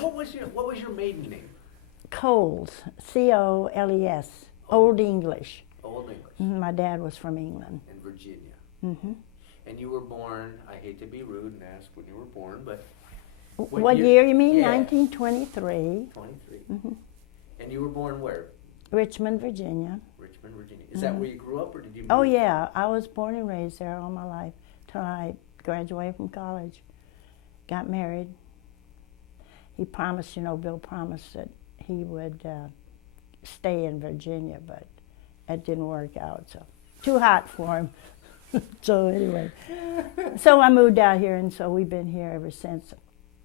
what was your maiden name? Coles, C-O-L-E-S, Old English. Old English. My dad was from England. In Virginia. Mm-hmm. And you were born, I hate to be rude and ask when you were born, but... What year you mean? Yeah. 1923. 23. Mm-hmm. And you were born where? Richmond, Virginia. Richmond, Virginia. Is that where you grew up, or did you move? Oh, yeah. I was born and raised there all my life till I graduated from college. Got married. He promised, Bill promised that he would stay in Virginia, but it didn't work out, so too hot for him. So anyway, so I moved out here, and so we've been here ever since.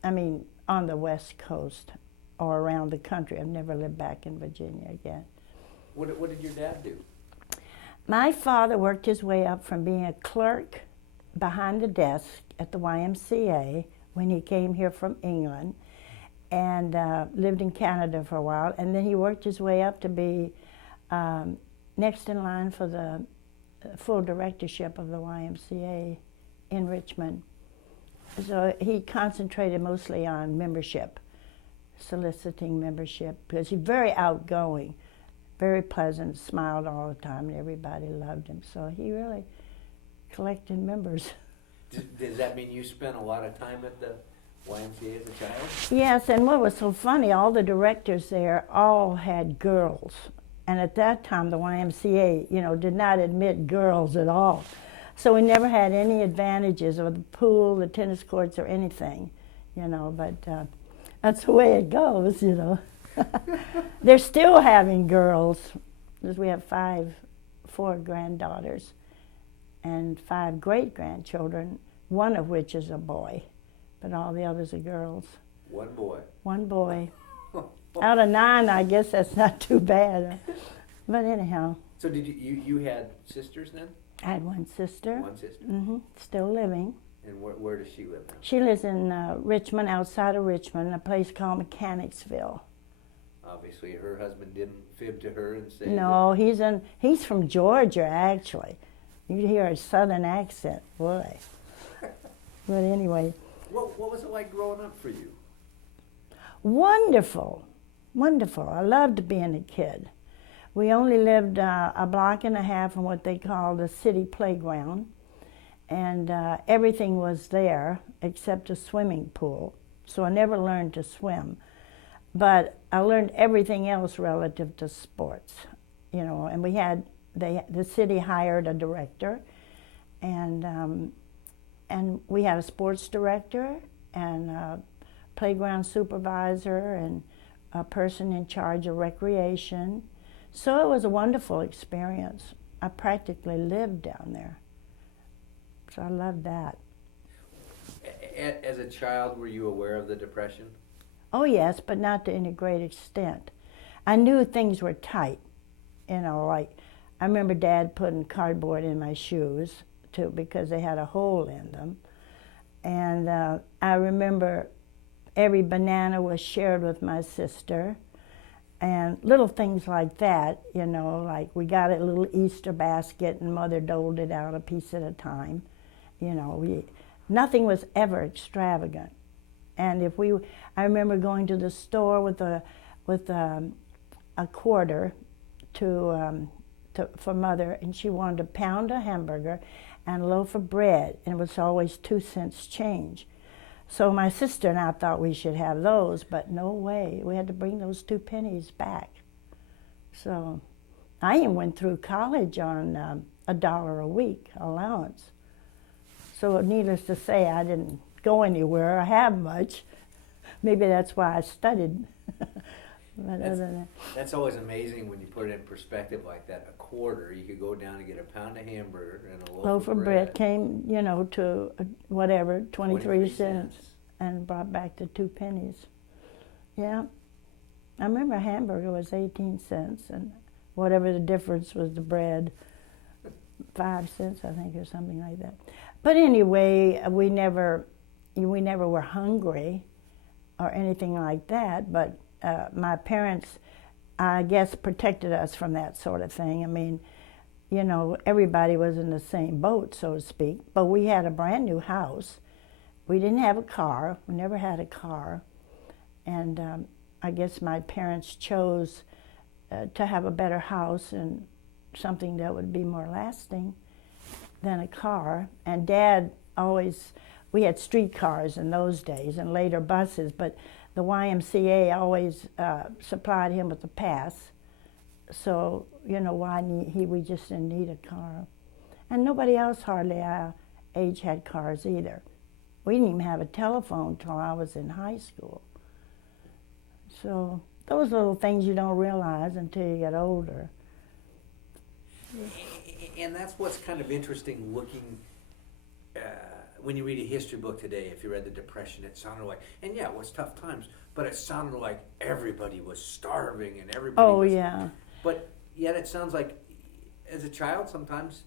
I mean, on the West Coast or around the country. I've never lived back in Virginia again. What did your dad do? My father worked his way up from being a clerk behind the desk at the YMCA when he came here from England, and lived in Canada for a while, and then he worked his way up to be next in line for the full directorship of the YMCA in Richmond. So he concentrated mostly on membership, soliciting membership, because he's very outgoing, very pleasant, smiled all the time, and everybody loved him. So he really collected members. Does that mean you spent a lot of time at the YMCA as a child? Yes, and what was so funny, all the directors there all had girls. And at that time, the YMCA, did not admit girls at all. So we never had any advantages of the pool, the tennis courts, or anything, but that's the way it goes, They're still having girls, because we have 4 granddaughters and 5 great-grandchildren, one of which is a boy, but all the others are girls. One boy. One boy. Out of 9, I guess that's not too bad. But anyhow. So did you had sisters then? I had one sister. One sister. Mm-hmm. Still living. And where does she live now? She lives in Richmond, outside of Richmond, a place called Mechanicsville. Obviously, her husband didn't fib to her and say... No, he's from Georgia, actually. You hear a southern accent, boy. But anyway. What was it like growing up for you? Wonderful. Wonderful. I loved being a kid. We only lived a block and a half from what they call the city playground, and everything was there except a swimming pool. So I never learned to swim, but I learned everything else relative to sports, And we had the city hired a director, and we had a sports director and a playground supervisor and a person in charge of recreation. So it was a wonderful experience. I practically lived down there. So I loved that. As a child, were you aware of the Depression? Oh yes, but not to any great extent. I knew things were tight. Like I remember Dad putting cardboard in my shoes too because they had a hole in them. And I remember every banana was shared with my sister. And little things like that, like we got a little Easter basket and Mother doled it out a piece at a time. Nothing was ever extravagant. And I remember going to the store with a quarter for Mother, and she wanted a pound of hamburger and a loaf of bread, and it was always 2 cents change. So my sister and I thought we should have those, but no way. We had to bring those 2 pennies back. So I even went through college on $1 a week allowance. So needless to say, I didn't go anywhere or have much. Maybe that's why I studied. That's always amazing when you put it in perspective like that. A quarter, you could go down and get a pound of hamburger and a loaf of bread. Came, to whatever, 23 cents, and brought back the 2 pennies. Yeah. I remember a hamburger was 18 cents, and whatever the difference was the bread, 5 cents, I think, or something like that. But anyway, we never were hungry or anything like that, but my parents, I guess, protected us from that sort of thing. I mean, everybody was in the same boat, so to speak, but we had a brand new house. We didn't have a car. We never had a car. And I guess my parents chose to have a better house and something that would be more lasting than a car. And Dad always, we had streetcars in those days and later buses, but the YMCA always supplied him with a pass. So, you know, we just didn't need a car. And nobody else hardly our age had cars either. We didn't even have a telephone till I was in high school. So those little things you don't realize until you get older. And that's what's kind of interesting looking, when you read a history book today, if you read the Depression, it sounded like, and yeah, it was tough times, but it sounded like everybody was starving and everybody was... Oh, yeah. But yet it sounds like, as a child, sometimes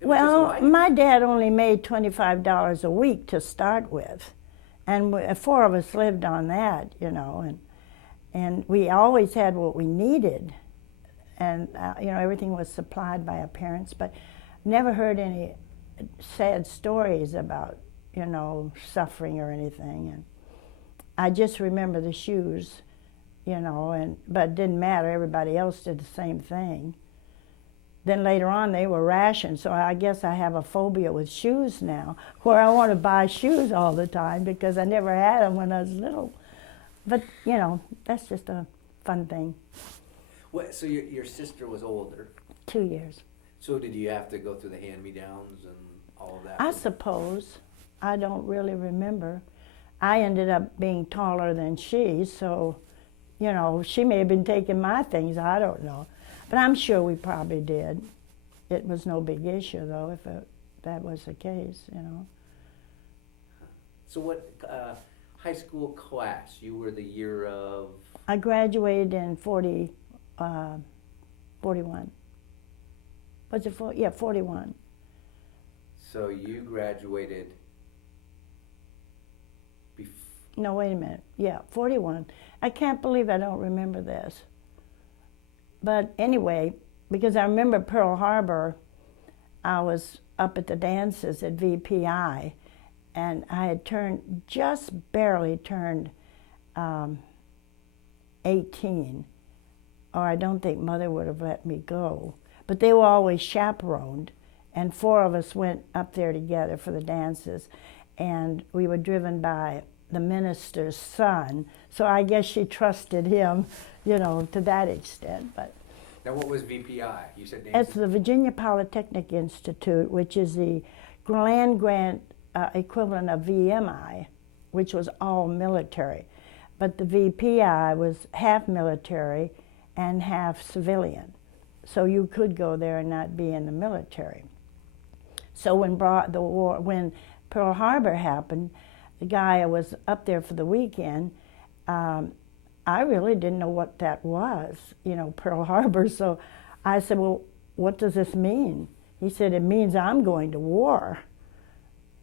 it was Well, just life. my dad only made $25 a week to start with. And 4 of us lived on that, you know, and we always had what we needed. And, you know, everything was supplied by our parents, but never heard any sad stories about, you know, suffering or anything. And I just remember the shoes, you know, but it didn't matter. Everybody else did the same thing. Then later on, they were rationed, so I guess I have a phobia with shoes now, where I want to buy shoes all the time because I never had them when I was little. But, you know, that's just a fun thing. Well, so your sister was older. 2 years. So did you have to go through the hand-me-downs and all of that? I suppose. I don't really remember. I ended up being taller than she, so, you know, she may have been taking my things, I don't know. But I'm sure we probably did. It was no big issue, though, if that was the case, you know. So what high school class? You were the year of... I graduated in 41. Was it 40? Yeah, 41. So you graduated... No, wait a minute. Yeah, 41. I can't believe I don't remember this. But anyway, because I remember Pearl Harbor, I was up at the dances at VPI, and I had just barely turned 18, or I don't think Mother would have let me go. But they were always chaperoned, and 4 of us went up there together for the dances, and we were driven by the minister's son, so I guess she trusted him, you know, to that extent. But now, what was VPI? You said dances? It's the Virginia Polytechnic Institute, which is the land grant equivalent of VMI, which was all military. But the VPI was half military and half civilian. So you could go there and not be in the military. So when Pearl Harbor happened, the guy was up there for the weekend. I really didn't know what that was, you know, Pearl Harbor. So I said, well, what does this mean? He said, it means I'm going to war,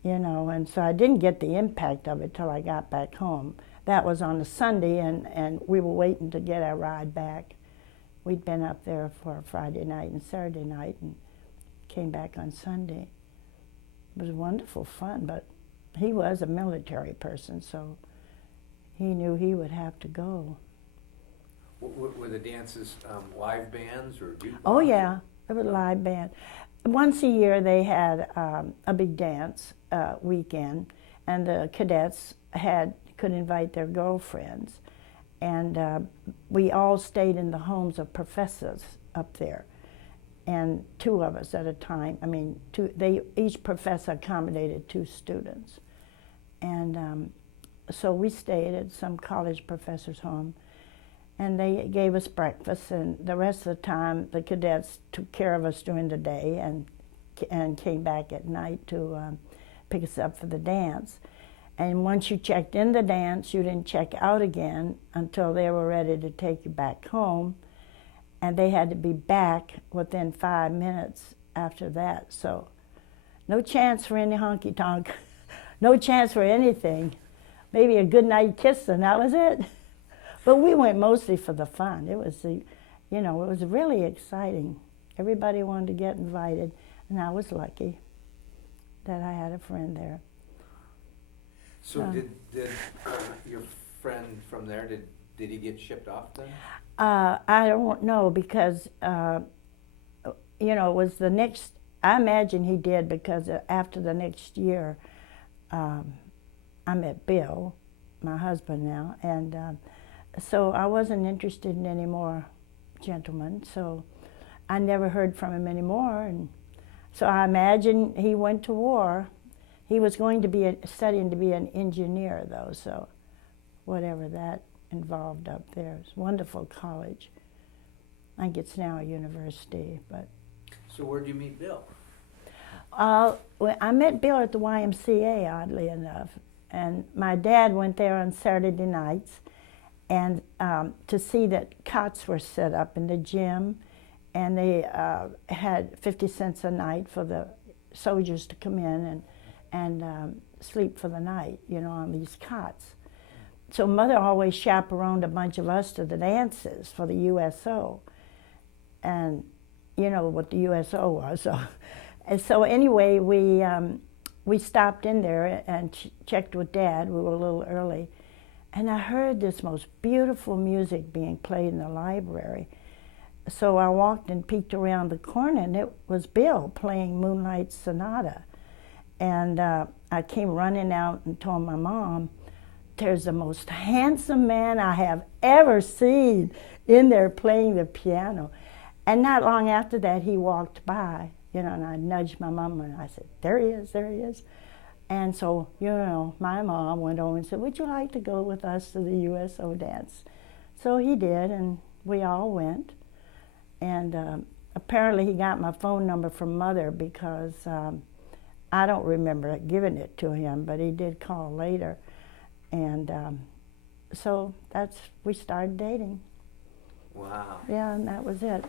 you know, and so I didn't get the impact of it till I got back home. That was on a Sunday, and we were waiting to get our ride back. We'd been up there for Friday night and Saturday night and came back on Sunday. It was wonderful fun, but he was a military person, so he knew he would have to go. Were the dances live bands or jukebox? Oh yeah, it was a live band. Once a year they had a big dance weekend, and the cadets could invite their girlfriends, and we all stayed in the homes of professors up there, and 2 of us at a time. I mean, each professor accommodated 2 students, and so we stayed at some college professor's home, and they gave us breakfast, and the rest of the time the cadets took care of us during the day and came back at night to pick us up for the dance. And once you checked in the dance, you didn't check out again until they were ready to take you back home, and they had to be back within 5 minutes after that. So no chance for any honky-tonk, no chance for anything. Maybe a good night kiss, and that was it. But we went mostly for the fun. It was, you know, it was really exciting. Everybody wanted to get invited, and I was lucky that I had a friend there. So did your friend from there, did he get shipped off then? I don't know because, it was the next, I imagine he did because after the next year, I met Bill, my husband now, and so I wasn't interested in any more gentlemen, so I never heard from him anymore, and so I imagine he went to war. He was going to be studying to be an engineer, though, so whatever that involved up there. It's a wonderful college. I think it's now a university, but. So where'd you meet Bill? Well, I met Bill at the YMCA, oddly enough, and my dad went there on Saturday nights, and to see that cots were set up in the gym, and they had 50 cents a night for the soldiers to come in and sleep for the night, on these cots. So Mother always chaperoned a bunch of us to the dances for the USO, and you know what the USO was. So anyway, we stopped in there and checked with Dad. We were a little early, and I heard this most beautiful music being played in the library. So I walked and peeked around the corner, and it was Bill playing Moonlight Sonata. And I came running out and told my mom, there's the most handsome man I have ever seen in there playing the piano. And not long after that, he walked by, and I nudged my mom, and I said, there he is, there he is. And so, my mom went over and said, would you like to go with us to the USO dance? So he did, and we all went. And apparently he got my phone number from Mother because I don't remember giving it to him, but he did call later. And so we started dating. Wow. Yeah, and that was it.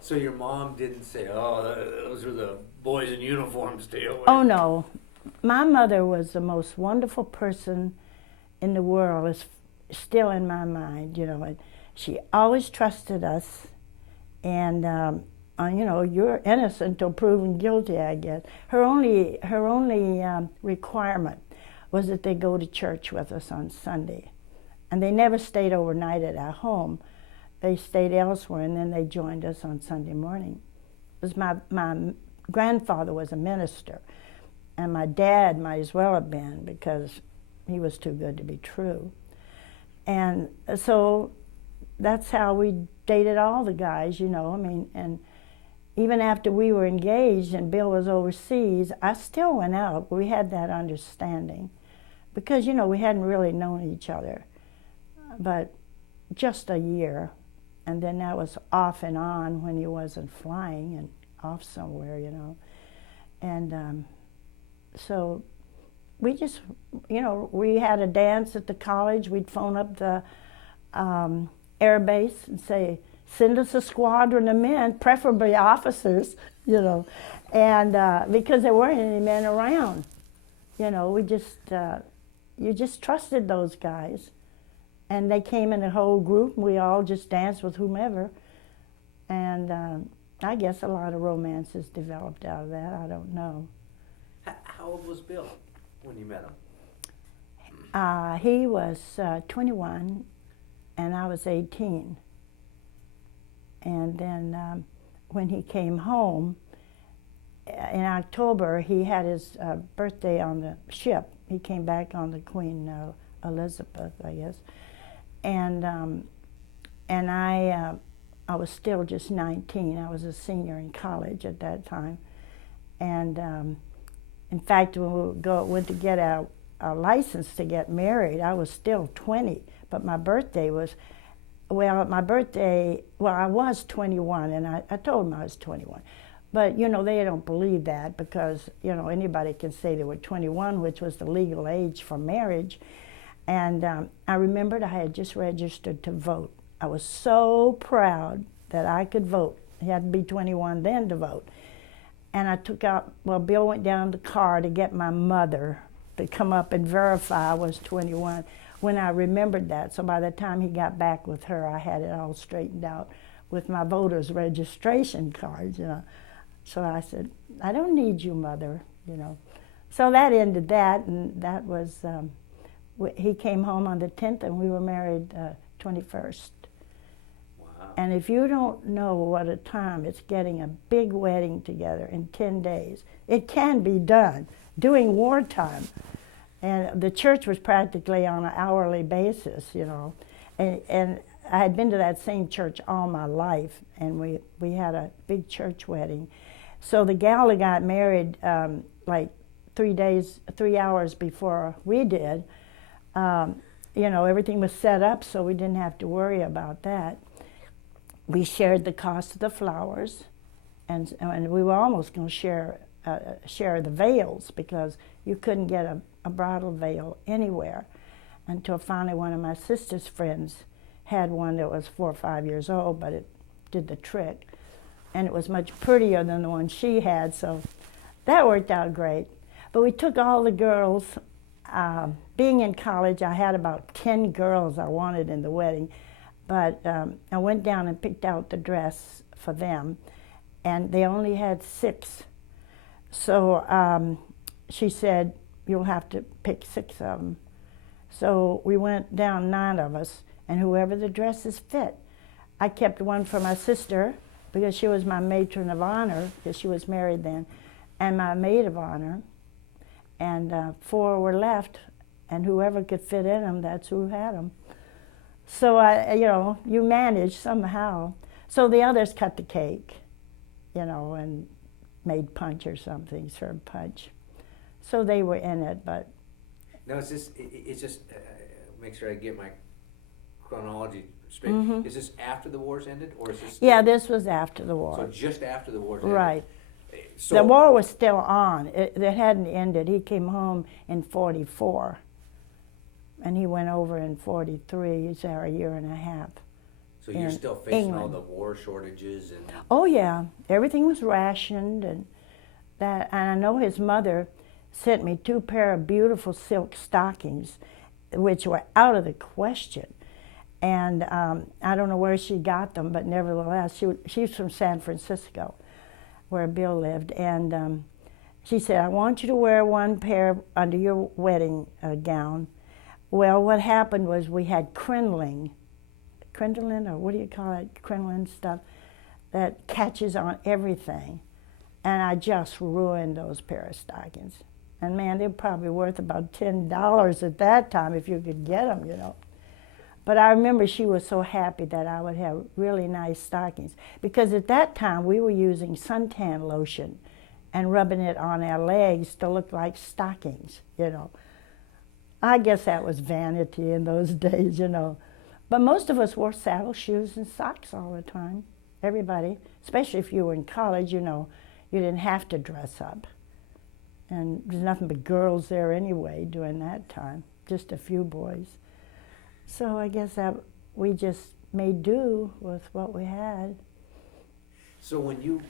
So your mom didn't say, oh, those are the boys in uniform still? Oh, no. My mother was the most wonderful person in the world. It's still in my mind, And she always trusted us. And, you're innocent until proven guilty, I guess. Her only requirement was that they go to church with us on Sunday. And they never stayed overnight at our home. They stayed elsewhere, and then they joined us on Sunday morning. It was my grandfather was a minister, and my dad might as well have been because he was too good to be true. And so that's how we dated all the guys, and even after we were engaged and Bill was overseas, I still went out. We had that understanding because, we hadn't really known each other, but just a year. And then that was off and on when he wasn't flying and off somewhere, And so we just, we had a dance at the college. We'd phone up the air base and say, send us a squadron of men, preferably officers, and because there weren't any men around. We just, you just trusted those guys. And they came in a whole group, and we all just danced with whomever. And I guess a lot of romances developed out of that. I don't know. How old was Bill when you met him? He was 21, and I was 18. And then when he came home, in October, he had his birthday on the ship. He came back on the Queen Elizabeth, I guess. And I was still just 19. I was a senior in college at that time. And in fact, when we went to get our license to get married, I was still 20. But my birthday was, I was 21, and I told them I was 21. But, they don't believe that because, anybody can say they were 21, which was the legal age for marriage. And I remembered I had just registered to vote. I was so proud that I could vote. You had to be 21 then to vote. And I took out, Bill went down to the car to get my mother to come up and verify I was 21 when I remembered that. So by the time he got back with her, I had it all straightened out with my voter's registration cards, So I said, I don't need you, Mother, So that ended that, and that was he came home on the 10th, and we were married 21st. Wow. And if you don't know what a time it's getting a big wedding together in 10 days, it can be done during wartime. And the church was practically on an hourly basis, you know. And I had been to that same church all my life, and we had a big church wedding. So the gal that got married like 3 hours before we did, you know, everything was set up so we didn't have to worry about that. We shared the cost of the flowers, and we were almost going to share the veils, because you couldn't get a bridal veil anywhere until finally one of my sister's friends had one that was 4 or 5 years old, but it did the trick. And it was much prettier than the one she had, so that worked out great. But we took all the girls. Being in college, I had about 10 girls I wanted in the wedding, but I went down and picked out the dress for them, and they only had 6. So she said, you'll have to pick 6 of them. So we went down 9 of us, and whoever the dresses fit. I kept one for my sister, because she was my matron of honor, because she was married then, and my maid of honor. And 4 were left, and whoever could fit in them, that's who had them. So you know, you manage somehow. So the others cut the cake, you know, and made punch or something, served punch. So they were in it, but. No, it's just make sure I get my chronology straight. Mm-hmm. Is this after the wars ended, or is this? Yeah, this was after the war. So just after the wars ended. Right. So, the war was still on. It hadn't ended. He came home in 44, and he went over in 43. He's there a year and a half. So you're still facing England. all the war shortages and. Oh yeah, everything was rationed, and that. And I know his mother sent me 2 pair of beautiful silk stockings, which were out of the question. And I don't know where she got them, but nevertheless, she's from San Francisco, where Bill lived. And she said, I want you to wear 1 pair under your wedding gown. Well, what happened was we had crinoline, or what do you call it, crinoline stuff, that catches on everything. And I just ruined those pair of stockings. And man, they're probably worth about $10 at that time if you could get them, you know. But I remember she was so happy that I would have really nice stockings, because at that time we were using suntan lotion and rubbing it on our legs to look like stockings, you know. I guess that was vanity in those days, you know. But most of us wore saddle shoes and socks all the time, everybody, especially if you were in college, you know, you didn't have to dress up. And there's nothing but girls there anyway during that time, just a few boys. So I guess that we just made do with what we had. So when you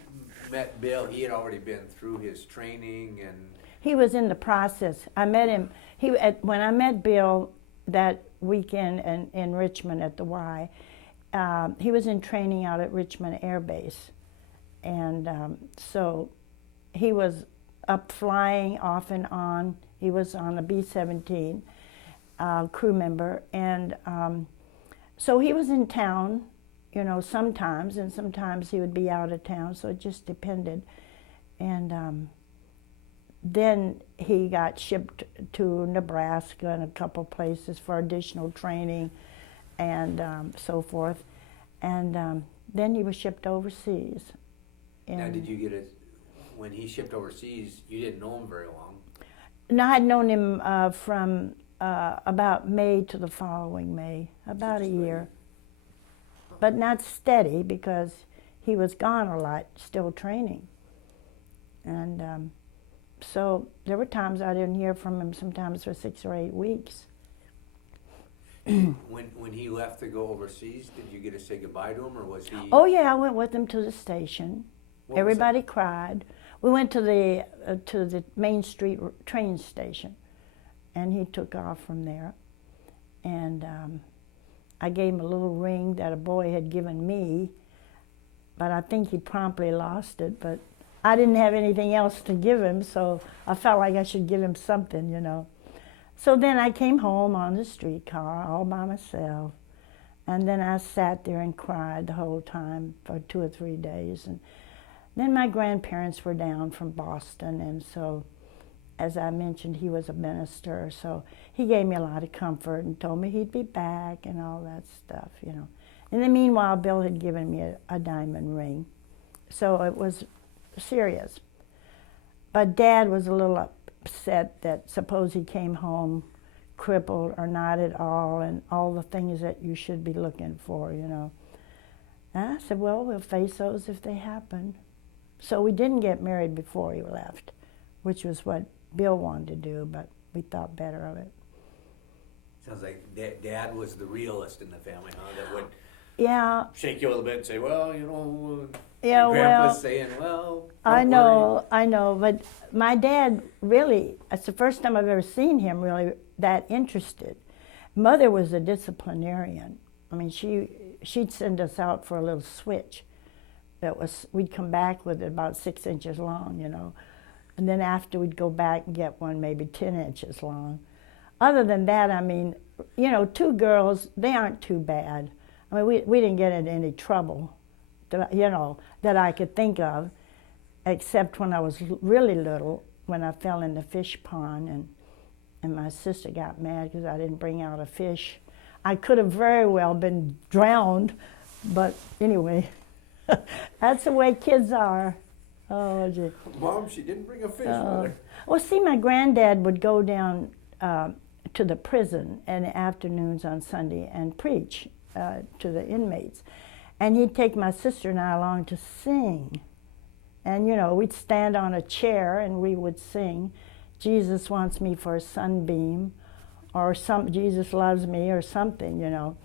met Bill, he had already been through his training and. He was in the process. I met him. When I met Bill that weekend in Richmond at the Y, he was in training out at Richmond Air Base, and so he was up flying off and on. He was on a B-17 crew member, and so he was in town, you know, sometimes, and sometimes he would be out of town, so it just depended. And then he got shipped to Nebraska and a couple places for additional training and so forth. And then he was shipped overseas. Now, did you get it, when he shipped overseas, you didn't know him very long? No, I had known him from about May to the following May, about a year. But not steady, because he was gone a lot, still training. And so there were times I didn't hear from him, sometimes for 6 or 8 weeks. When he left to go overseas, did you get to say goodbye to him, or was he? Oh yeah, I went with him to the station. What Everybody cried. We went to the Main Street train station, and he took off from there. And I gave him a little ring that a boy had given me, but I think he promptly lost it. But I didn't have anything else to give him, so I felt like I should give him something, you know. So then I came home on the streetcar all by myself, and then I sat there and cried the whole time for 2 or 3 days. And then my grandparents were down from Boston, and so, as I mentioned, he was a minister, so he gave me a lot of comfort and told me he'd be back and all that stuff, you know. In the meanwhile, Bill had given me a diamond ring, so it was serious. But Dad was a little upset that suppose he came home crippled or not at all, and all the things that you should be looking for, you know. And I said, well, we'll face those if they happen. So we didn't get married before he left, which was what Bill wanted to do, but we thought better of it. Sounds like Dad was the realist in the family, huh? That would shake you a little bit and say, well, you know, yeah, Grandpa's well, saying, well, I don't know, but my dad really, it's the first time I've ever seen him really that interested. Mother was a disciplinarian. I mean, she'd send us out for a little switch that was, we'd come back with it about 6 inches long, you know, and then after we'd go back and get one maybe 10 inches long. Other than that, I mean, you know, 2 girls, they aren't too bad. I mean, we didn't get into any trouble, you know, that I could think of, except when I was really little, when I fell in the fish pond and my sister got mad because I didn't bring out a fish. I could have very well been drowned, but anyway, that's the way kids are. Oh, gee. Mom, she didn't bring a fish, Mother. Well, see, my granddad would go down to the prison in the afternoons on Sunday and preach to the inmates. And he'd take my sister and I along to sing. And, you know, we'd stand on a chair and we would sing, Jesus wants me for a sunbeam, or Jesus loves me, or something, you know.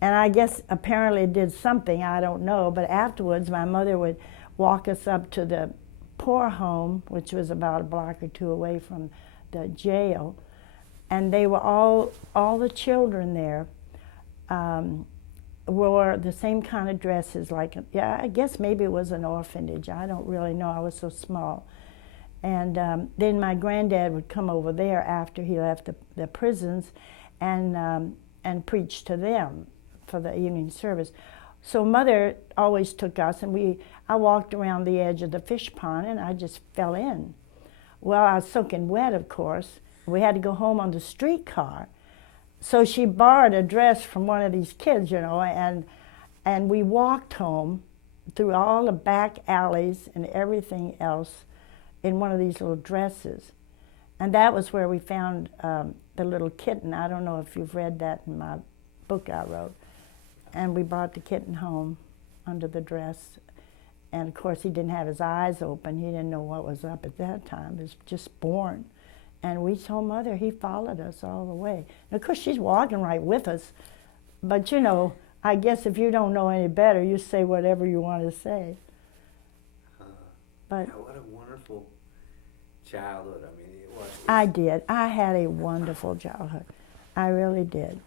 And I guess apparently it did something, I don't know, but afterwards my mother would walk us up to the poor home, which was about a block or 2 away from the jail, and they were all the children there wore the same kind of dresses, like, I guess maybe it was an orphanage, I don't really know, I was so small. And then my granddad would come over there after he left the prisons and preach to them for the evening service. So Mother always took us, and I walked around the edge of the fish pond, and I just fell in. Well, I was soaking wet, of course. We had to go home on the streetcar. So she borrowed a dress from one of these kids, you know, and we walked home through all the back alleys and everything else in one of these little dresses. And that was where we found the little kitten. I don't know if you've read that in my book I wrote. And we brought the kitten home under the dress. And of course, he didn't have his eyes open. He didn't know what was up at that time. He was just born. And we told Mother, he followed us all the way. And of course, she's walking right with us. But you know, I guess if you don't know any better, you say whatever you want to say. But yeah, what a wonderful childhood. I mean, it was. I did. I had a wonderful childhood. I really did.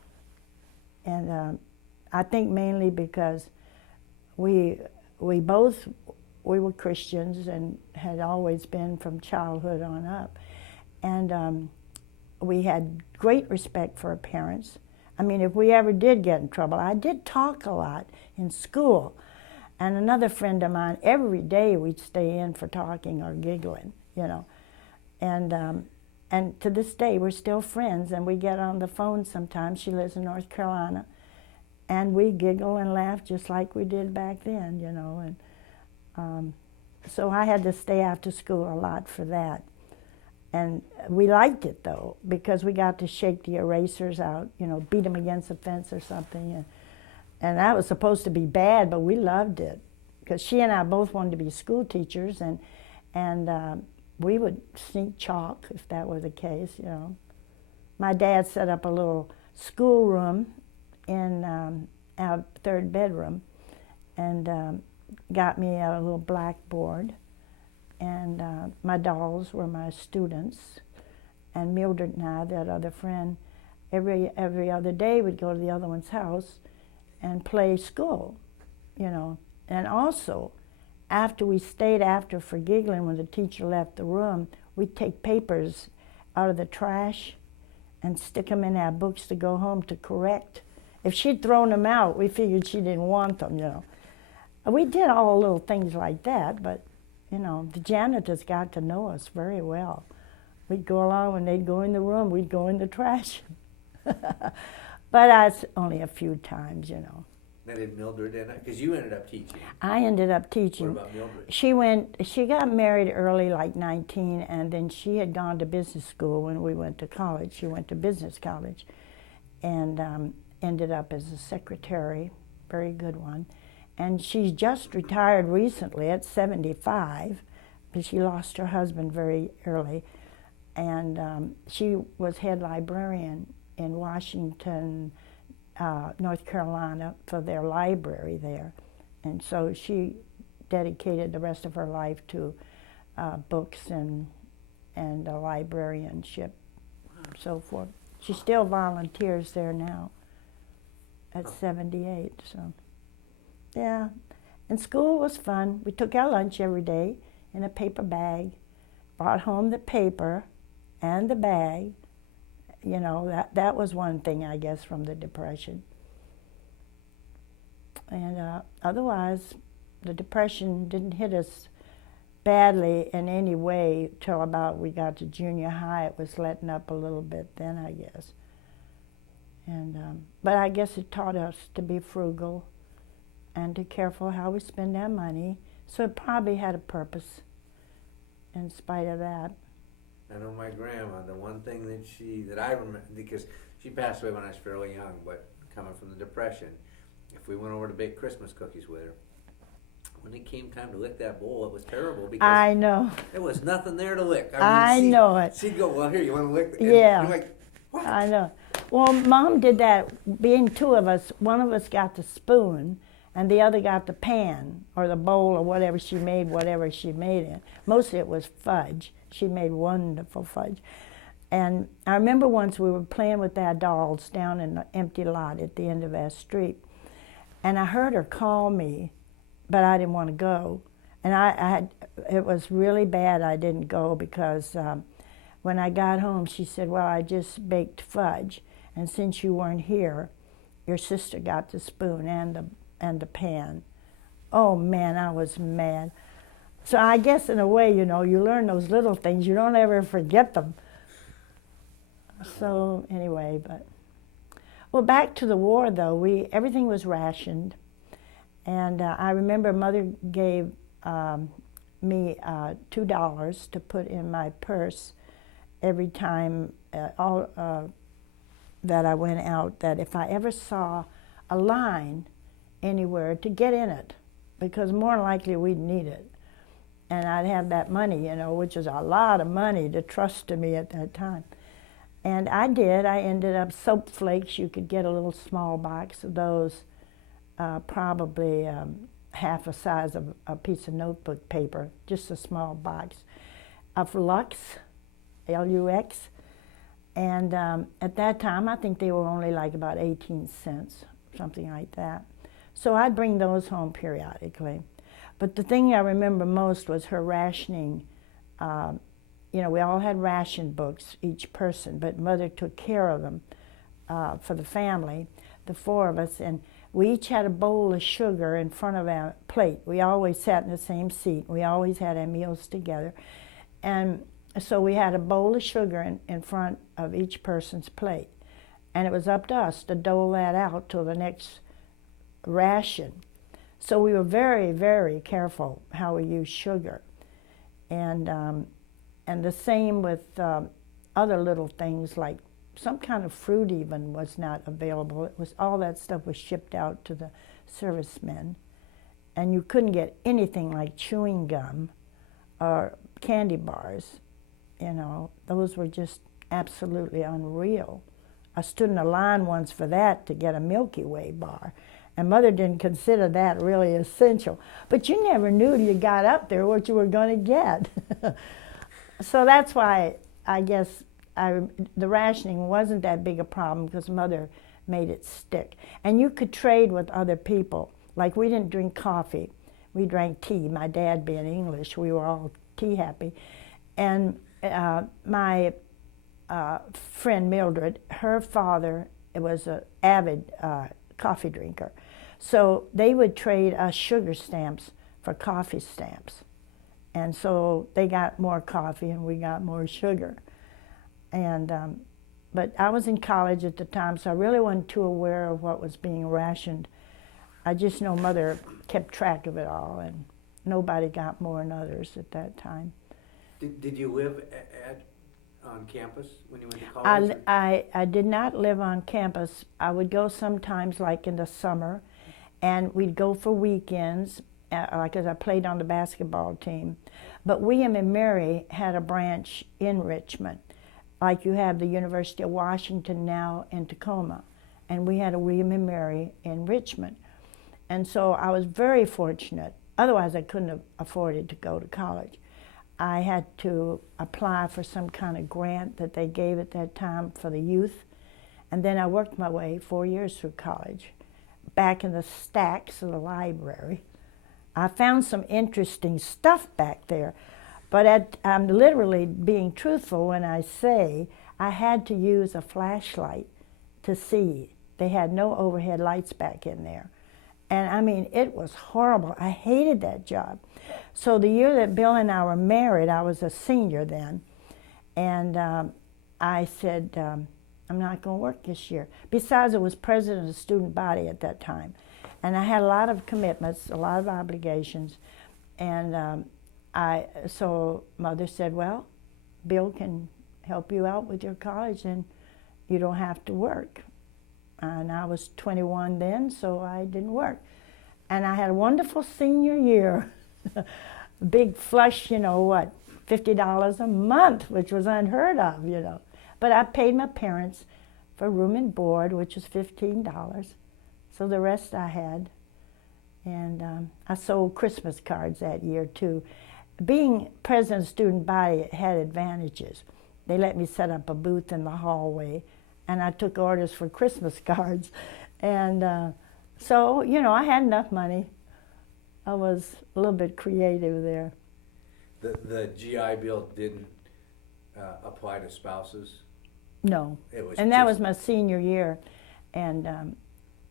And I think mainly because we were Christians and had always been from childhood on up. And we had great respect for our parents. I mean, if we ever did get in trouble, I did talk a lot in school. And another friend of mine, every day we'd stay in for talking or giggling, you know. And to this day, we're still friends, and we get on the phone sometimes. She lives in North Carolina. And we giggle and laugh just like we did back then, you know. And so I had to stay after school a lot for that. And we liked it, though, because we got to shake the erasers out, you know, beat them against the fence or something. And that was supposed to be bad, but we loved it. Because she and I both wanted to be school teachers, and we would sneak chalk if that were the case, you know. My dad set up a little schoolroom in our 3rd bedroom and got me a little blackboard. And my dolls were my students. And Mildred and I, that other friend, every other day we'd go to the other one's house and play school, you know. And also, after we stayed after for giggling, when the teacher left the room, we'd take papers out of the trash and stick them in our books to go home to correct. If she'd thrown them out, we figured she didn't want them, you know. We did all little things like that, but, you know, the janitors got to know us very well. We'd go along when they'd go in the room, we'd go in the trash. But that's only a few times, you know. Now did Mildred end up, because you ended up teaching. I ended up teaching. What about Mildred? She got married early, like 19, and then she had gone to business school when we went to college. She went to business college and ended up as a secretary, very good one. And she's just retired recently at 75, but she lost her husband very early. And she was head librarian in Washington, North Carolina, for their library there. And so she dedicated the rest of her life to books and librarianship, so forth. She still volunteers there now at 78, so. Yeah, and school was fun. We took our lunch every day in a paper bag, brought home the paper and the bag. You know, that was one thing, I guess, from the Depression. And otherwise, the Depression didn't hit us badly in any way till about we got to junior high. It was letting up a little bit then, I guess. And but I guess it taught us to be frugal and to careful how we spend our money. So it probably had a purpose in spite of that. I know my grandma, the one thing that I remember, because she passed away when I was fairly young, but coming from the Depression, if we went over to bake Christmas cookies with her, when it came time to lick that bowl, it was terrible because I know. there was nothing there to lick. I know it. She'd go, well, here, you want to lick? Yeah. You're like, what? I know. Well, Mom did that. Being two of us, one of us got the spoon, and the other got the pan or the bowl or whatever she made it. Mostly it was fudge. She made wonderful fudge. And I remember once we were playing with our dolls down in the empty lot at the end of our street. And I heard her call me, but I didn't want to go. And it was really bad I didn't go because when I got home, she said, well, I just baked fudge. And since you weren't here, your sister got the spoon and the pan. Oh man, I was mad. So I guess in a way, you know, you learn those little things. You don't ever forget them. So anyway, well, back to the war though. Everything was rationed, and I remember Mother gave me $2 to put in my purse every time that I went out. That if I ever saw a line anywhere, to get in it, because more than likely we'd need it. And I'd have that money, you know, which is a lot of money to trust to me at that time. And I did. I ended up soap flakes. You could get a little small box of those, probably half a size of a piece of notebook paper, just a small box of Lux, Lux. And at that time, I think they were only like about 18 cents, something like that. So I'd bring those home periodically. But the thing I remember most was her rationing. You know, we all had ration books, each person, but Mother took care of them for the family, the four of us, and we each had a bowl of sugar in front of our plate. We always sat in the same seat. We always had our meals together. And so we had a bowl of sugar in front of each person's plate. And it was up to us to dole that out till the next ration. So we were very, very careful how we used sugar. And the same with other little things, like some kind of fruit even was not available. It was all that stuff was shipped out to the servicemen. And you couldn't get anything like chewing gum or candy bars. You know, those were just absolutely unreal. I stood in a line once for that to get a Milky Way bar. And Mother didn't consider that really essential. But you never knew till you got up there what you were going to get. So that's why I guess the rationing wasn't that big a problem, because Mother made it stick. And you could trade with other people. Like, we didn't drink coffee. We drank tea. My dad being English, we were all tea happy. And my friend Mildred, her father was an avid coffee drinker. So they would trade us sugar stamps for coffee stamps. And so they got more coffee and we got more sugar. And but I was in college at the time, so I really wasn't too aware of what was being rationed. I just know Mother kept track of it all, and nobody got more than others at that time. Did you live on campus when you went to college? I did not live on campus. I would go sometimes, like in the summer, and we'd go for weekends, like as I played on the basketball team. But William and Mary had a branch in Richmond, like you have the University of Washington now in Tacoma, and we had a William and Mary in Richmond. And so I was very fortunate. Otherwise, I couldn't have afforded to go to college. I had to apply for some kind of grant that they gave at that time for the youth. And then I worked my way 4 years through college, back in the stacks of the library. I found some interesting stuff back there. But I'm literally being truthful when I say I had to use a flashlight to see. They had no overhead lights back in there. And I mean, it was horrible. I hated that job. So the year that Bill and I were married, I was a senior then, and I said, I'm not going to work this year. Besides, I was president of the student body at that time, and I had a lot of commitments, a lot of obligations, and so Mother said, well, Bill can help you out with your college, and you don't have to work. And I was 21 then, so I didn't work. And I had a wonderful senior year. Big flush, $50 a month, which was unheard of, But I paid my parents for room and board, which was $15. So the rest I had. And I sold Christmas cards that year, too. Being president of the student body had advantages. They let me set up a booth in the hallway, and I took orders for Christmas cards. And so, I had enough money. I was a little bit creative there. The GI Bill didn't apply to spouses? No. That was my senior year. And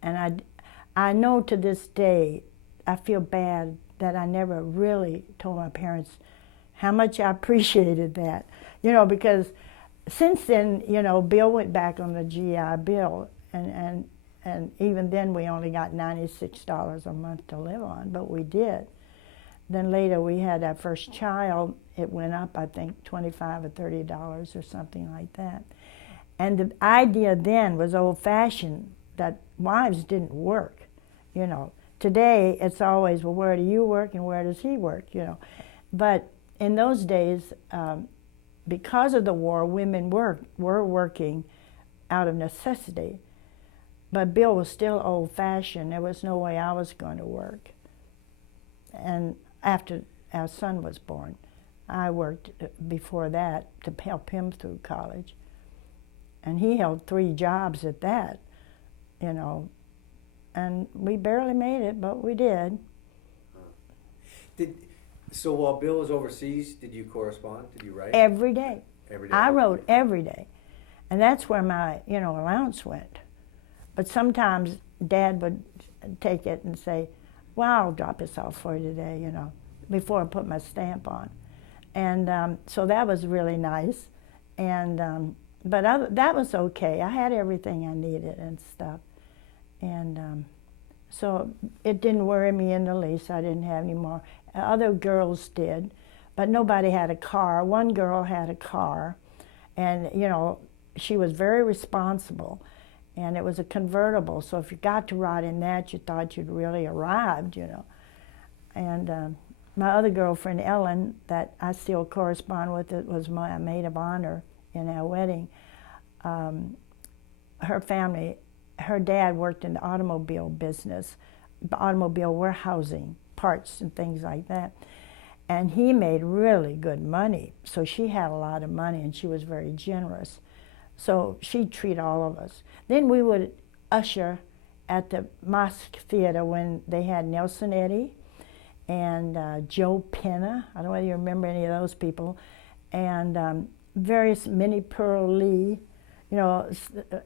I know to this day, I feel bad that I never really told my parents how much I appreciated that. Because since then, Bill went back on the GI Bill, and even then we only got $96 a month to live on, but we did. Then later we had our first child. It went up, I think, $25 or $30 or something like that. And the idea then was old-fashioned, that wives didn't work. Today it's always, well, where do you work and where does he work? But in those days, because of the war, women were working out of necessity. But Bill was still old-fashioned. There was no way I was going to work. And after our son was born, I worked before that to help him through college. And he held 3 jobs at that, And we barely made it, but we did. So while Bill was overseas, did you correspond? Did you write? Every day. Every day? I wrote every day. And that's where my, allowance went. But sometimes Dad would take it and say, well, I'll drop this off for you today, before I put my stamp on. And so that was really nice. And but that was okay. I had everything I needed and stuff. And so it didn't worry me in the least. I didn't have any more. Other girls did, but nobody had a car. One girl had a car, and, she was very responsible. And it was a convertible, so if you got to ride in that, you thought you'd really arrived, And my other girlfriend, Ellen, that I still correspond with, it was my maid of honor in our wedding. Her family, her dad worked in the automobile business, automobile warehousing, parts and things like that. And he made really good money, so she had a lot of money, and she was very generous. So she'd treat all of us. Then we would usher at the Mosque Theater when they had Nelson Eddy and Joe Penna. I don't know whether you remember any of those people. And various Minnie Pearl Lee,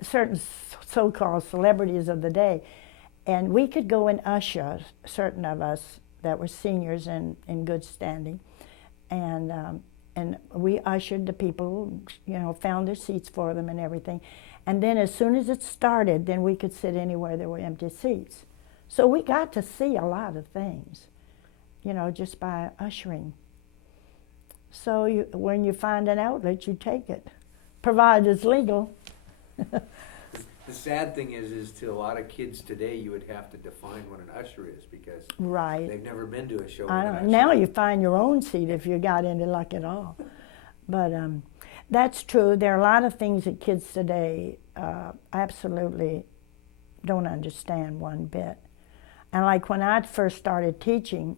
certain so-called celebrities of the day. And we could go and usher, certain of us that were seniors and in good standing. And we ushered the people, found their seats for them and everything. And then as soon as it started, then we could sit anywhere there were empty seats. So we got to see a lot of things, just by ushering. So when you find an outlet, you take it, provided it's legal. The sad thing is to a lot of kids today, you would have to define what an usher is because Right. they've never been to a show. I don't, now you find your own seat if you got any luck at all. But that's true. There are a lot of things that kids today absolutely don't understand one bit. And like when I first started teaching,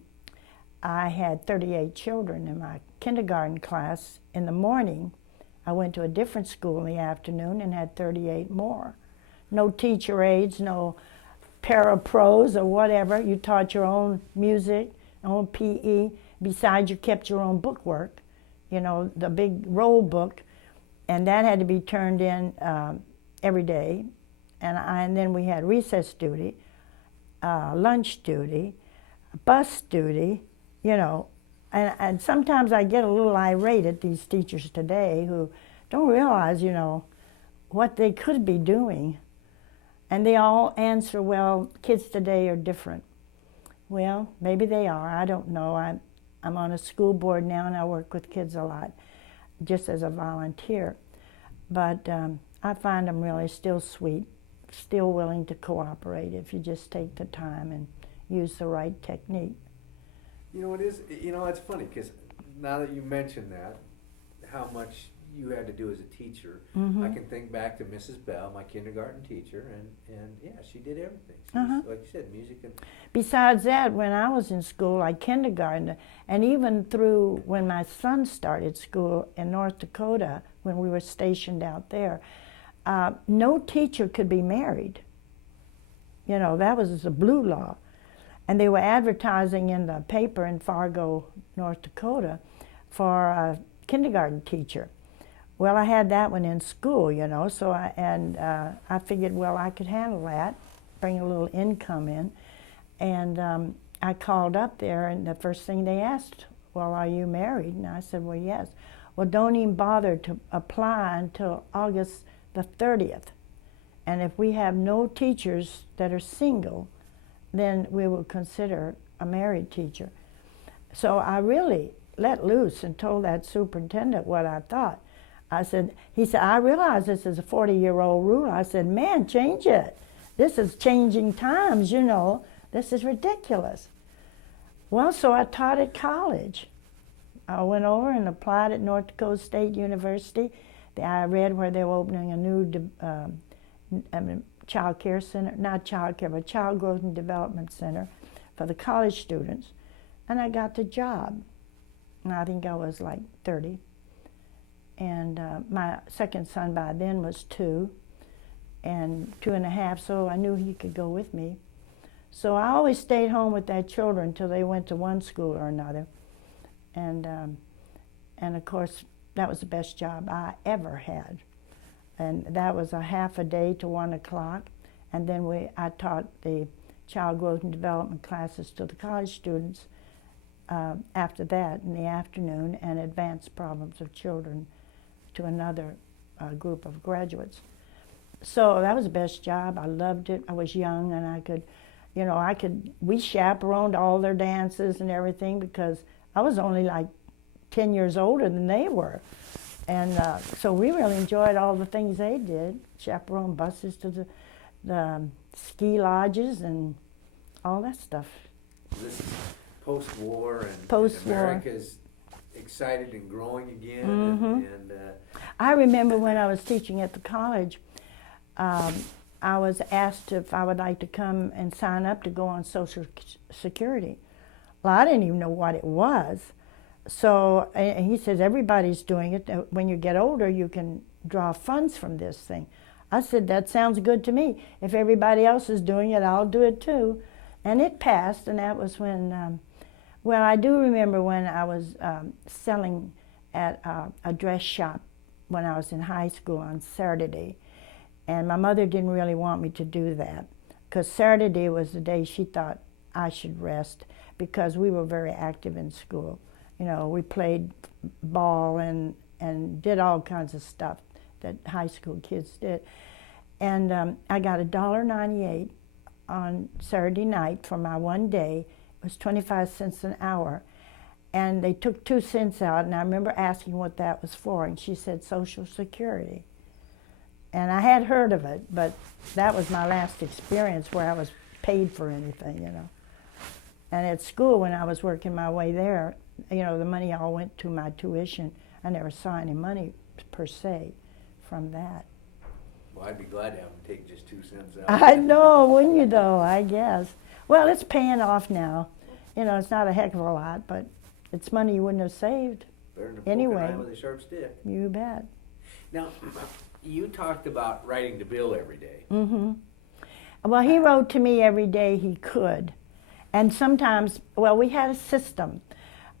I had 38 children in my kindergarten class. In the morning, I went to a different school in the afternoon and had 38 more. No teacher aides, no parapros or whatever. You taught your own music, own PE. Besides, you kept your own bookwork, the big roll book, and that had to be turned in every day. And then we had recess duty, lunch duty, bus duty, And sometimes I get a little irate at these teachers today who don't realize, what they could be doing. And they all answer, well, kids today are different. Well, maybe they are. I don't know. I'm on a school board now, and I work with kids a lot, just as a volunteer. But I find them really still sweet, still willing to cooperate if you just take the time and use the right technique. It's funny because now that you mention that, how much you had to do as a teacher, Mm-hmm. I can think back to Mrs. Bell, my kindergarten teacher, and yeah, she did everything. She was, like you said, music and... Besides that, when I was in school, like kindergarten, and even through when my son started school in North Dakota, when we were stationed out there, no teacher could be married. That was a blue law. And they were advertising in the paper in Fargo, North Dakota, for a kindergarten teacher. Well, I had that one in school, so I figured, well, I could handle that, bring a little income in. And I called up there, and the first thing they asked, well, are you married? And I said, well, yes. Well, don't even bother to apply until August the 30th. And if we have no teachers that are single, then we will consider a married teacher. So I really let loose and told that superintendent what I thought. He said, I realize this is a 40-year-old rule. I said, man, change it. This is changing times, This is ridiculous. Well, so I taught at college. I went over and applied at North Dakota State University. I read where they were opening a new child care center, not child care, but child growth and development center for the college students. And I got the job. And I think I was like 30. And my second son by then was 2 and 2.5, so I knew he could go with me. So I always stayed home with their children until they went to one school or another. And of course, that was the best job I ever had. And that was a half a day to 1 o'clock. And then I taught the child growth and development classes to the college students after that in the afternoon, and advanced problems of children to another group of graduates. So that was the best job. I loved it. I was young, and I could, we chaperoned all their dances and everything because I was only like 10 years older than they were. And so we really enjoyed all the things they did, chaperone buses to the ski lodges and all that stuff. This is post-war, and Post-war. America's excited and growing again. Mm-hmm. And I remember when I was teaching at the college, I was asked if I would like to come and sign up to go on Social Security. Well, I didn't even know what it was. So and he says, everybody's doing it. When you get older, you can draw funds from this thing. I said, that sounds good to me. If everybody else is doing it, I'll do it too. And it passed, and that was when, well, I do remember when I was selling at a dress shop when I was in high school on Saturday. And my mother didn't really want me to do that because Saturday was the day she thought I should rest because we were very active in school. You know, we played ball and did all kinds of stuff that high school kids did. And I got $1.98 on Saturday night for my one day. It was 25 cents an hour. And they took 2 cents out, and I remember asking what that was for, and she said Social Security. And I had heard of it, but that was my last experience where I was paid for anything, you know. And at school, when I was working my way there, you know, the money all went to my tuition. I never saw any money per se from that. Well, I'd be glad to have them take just 2 cents out. I know, wouldn't you though, I guess. Well, it's paying off now. You know, it's not a heck of a lot, but it's money you wouldn't have saved. Better than a Anyway. poking eye with a sharp stick. You bet. Now, you talked about writing to Bill every day. Mm-hmm. Well, he wrote to me every day he could. And sometimes, well, we had a system.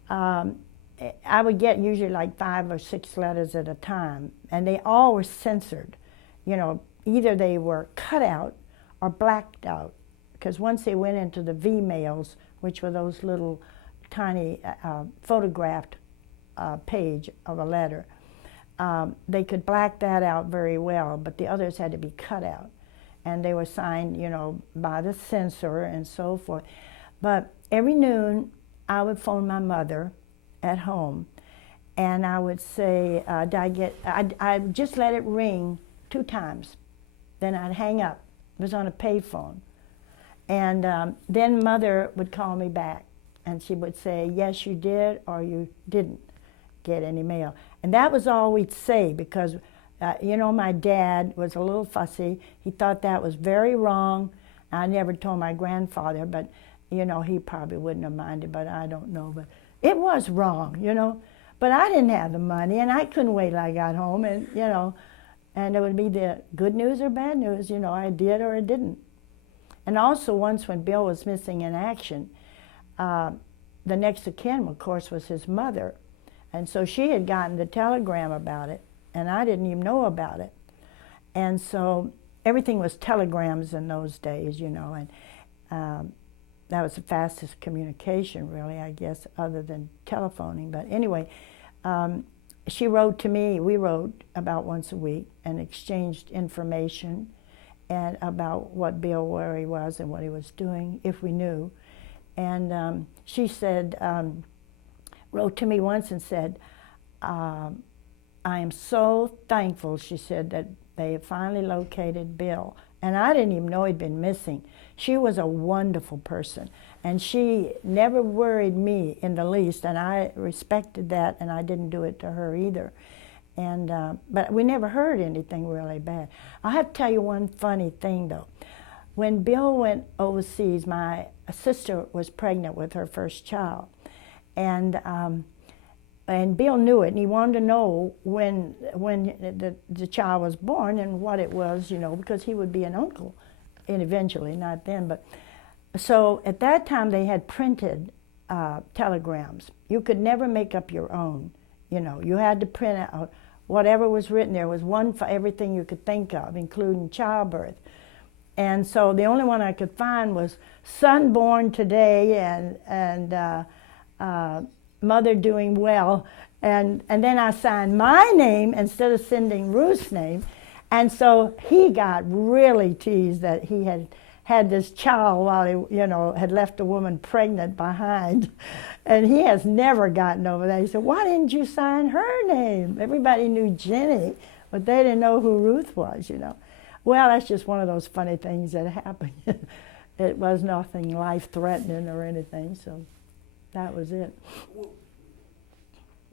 I would get usually like 5 or 6 letters at a time, and they all were censored. You know, either they were cut out or blacked out, because once they went into the V-mails, which were those little tiny photographed page of a letter, they could black that out very well, but the others had to be cut out. And they were signed, you know, by the censor and so forth. But every noon, I would phone my mother at home, and I would say, I'd just let it ring 2 times. Then I'd hang up. It was on a payphone. And then Mother would call me back, and she would say, yes, you did, or you didn't get any mail. And that was all we'd say, because, you know, my dad was a little fussy. He thought that was very wrong. I never told my grandfather, but, you know, he probably wouldn't have minded, but I don't know. But it was wrong, you know. But I didn't have the money, and I couldn't wait till I got home, and, you know, and it would be the good news or bad news, you know, I did or I didn't. And also once when Bill was missing in action, the next of kin, of course, was his mother. And so she had gotten the telegram about it, and I didn't even know about it. And so everything was telegrams in those days, you know, and that was the fastest communication, really, I guess, other than telephoning. But anyway, she wrote to me. We wrote about once a week and exchanged information and about what Bill, where he was and what he was doing, if we knew. And she said, wrote to me once and said, I am so thankful, she said, that they had finally located Bill. And I didn't even know he'd been missing. She was a wonderful person, and she never worried me in the least, and I respected that, and I didn't do it to her either. And but we never heard anything really bad. I have to tell you one funny thing, though. When Bill went overseas, my sister was pregnant with her first child, and Bill knew it, and he wanted to know when the child was born and what it was, you know, because he would be an uncle, and eventually, not then. But so at that time, they had printed telegrams. You could never make up your own, you know. You had to print out whatever was written. There was one for everything you could think of, including childbirth. And so the only one I could find was son born today and mother doing well. And then I signed my name instead of sending Ruth's name. And so he got really teased that he had this child while he, you know, had left a woman pregnant behind. And he has never gotten over that. He said, why didn't you sign her name? Everybody knew Ginny, but they didn't know who Ruth was, you know. Well, that's just one of those funny things that happened. It was nothing life-threatening or anything, so that was it.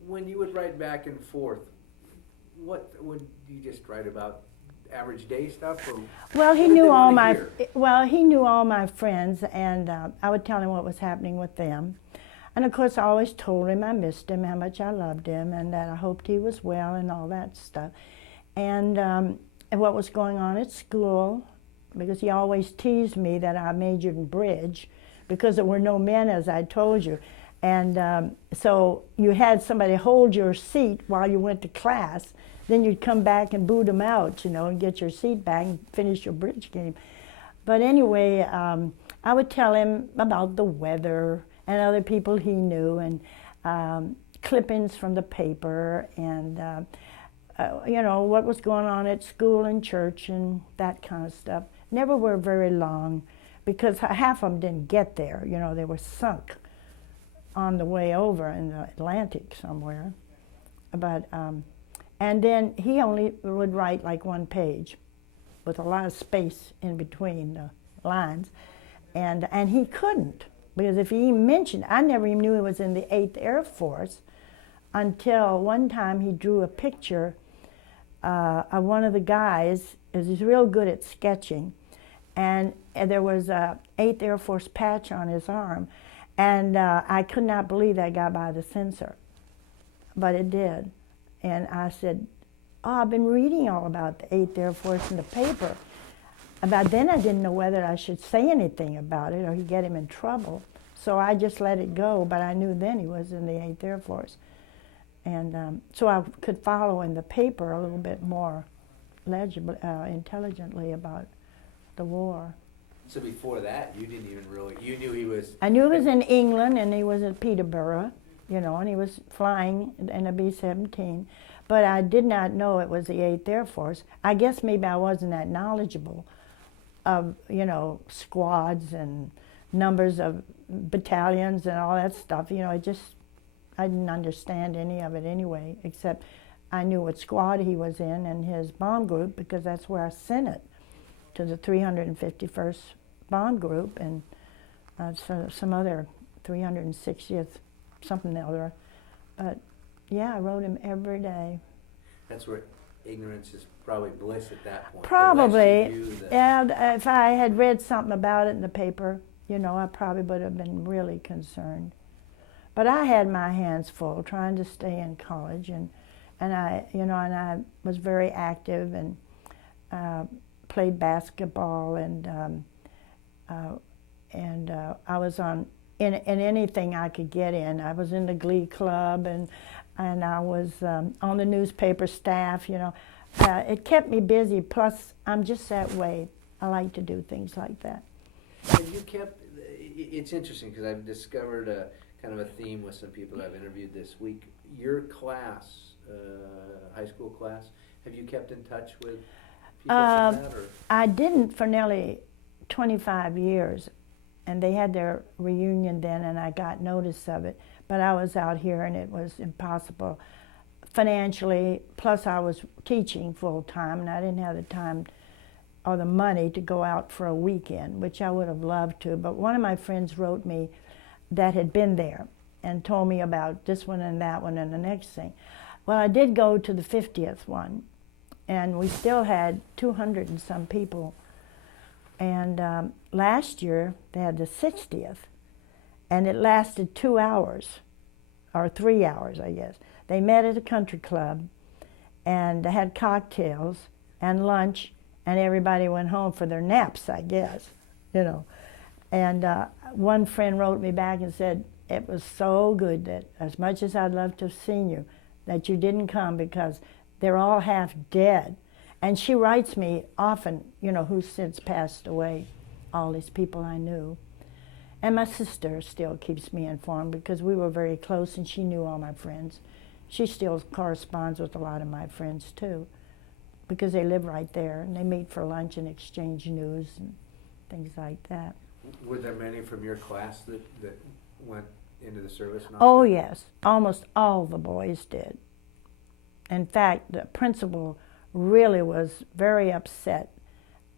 When you would write back and forth, what would you just write about? Average day stuff? Or well, he knew all my friends, and I would tell him what was happening with them. And of course, I always told him I missed him, how much I loved him, and that I hoped he was well and all that stuff. And what was going on at school, because he always teased me that I majored in bridge, because there were no men, as I told you. And so you had somebody hold your seat while you went to class, then you'd come back and boot them out, and get your seat back and finish your bridge game. But anyway, I would tell him about the weather and other people he knew, and clippings from the paper, and what was going on at school and church and that kind of stuff. Never were very long, because half of them didn't get there. They were sunk on the way over in the Atlantic somewhere. But and then he only would write like one page, with a lot of space in between the lines, and he couldn't, because if he mentioned, I never even knew he was in the 8th Air Force until one time he drew a picture of one of the guys. He's real good at sketching, and there was a 8th Air Force patch on his arm, and I could not believe that got by the censor, but it did. And I said, "Oh, I've been reading all about the 8th Air Force in the paper." About then I didn't know whether I should say anything about it or he'd get him in trouble. So I just let it go, but I knew then he was in the 8th Air Force. And so I could follow in the paper a little bit more intelligently about the war. So before that, you didn't even really, you knew he was... I knew he was in England, and he was at Peterborough, and he was flying in a B-17. But I did not know it was the 8th Air Force. I guess maybe I wasn't that knowledgeable of, squads and numbers of battalions and all that stuff. I didn't understand any of it anyway, except I knew what squad he was in and his bomb group, because that's where I sent it, to the 351st Bomb Group, and some other 360th something or other. But yeah, I wrote him every day. That's where ignorance is probably bliss at that point. Probably. Yeah, if I had read something about it in the paper, I probably would have been really concerned. But I had my hands full trying to stay in college, and I was very active and played basketball, and I was in anything I could get in. I was in the Glee Club, and I was on the newspaper staff. It kept me busy. Plus, I'm just that way. I like to do things like that. And you kept. It's interesting because I've discovered a kind of a theme with some people I've interviewed this week. Your class, high school class, have you kept in touch with people from that? Or? I didn't for nearly 25 years, and they had their reunion then, and I got notice of it. But I was out here, and it was impossible financially. Plus, I was teaching full time, and I didn't have the time or the money to go out for a weekend, which I would have loved to. But one of my friends wrote me that had been there and told me about this one and that one and the next thing. Well, I did go to the 50th one, and we still had 200 and some people. And last year, they had the 60th, and it lasted 2 hours, or 3 hours, I guess. They met at a country club, and they had cocktails and lunch, and everybody went home for their naps, I guess, And one friend wrote me back and said, "It was so good that as much as I'd love to have seen you, that you didn't come, because they're all half dead." And she writes me often, who's since passed away, all these people I knew. And my sister still keeps me informed, because we were very close and she knew all my friends. She still corresponds with a lot of my friends too, because they live right there, and they meet for lunch and exchange news and things like that. Were there many from your class that went into the service? Oh yes, almost all the boys did. In fact, the principal really was very upset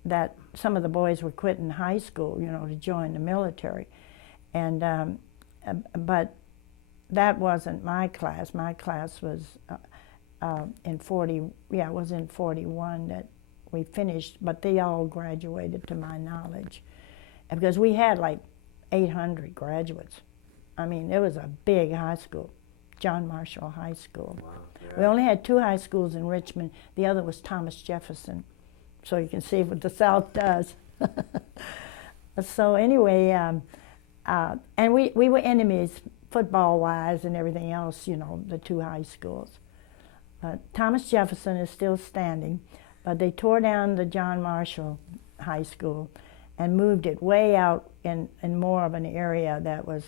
that some of the boys were quitting high school, to join the military. And but that wasn't my class. My class was in 41 that we finished, but they all graduated to my knowledge. Because we had like 800 graduates. I mean, it was a big high school, John Marshall High School. Wow, yeah. We only had 2 high schools in Richmond. The other was Thomas Jefferson. So you can see what the South does. So anyway, and we were enemies, football-wise and everything else, the 2 high schools. Thomas Jefferson is still standing, but they tore down the John Marshall High School and moved it way out in more of an area that was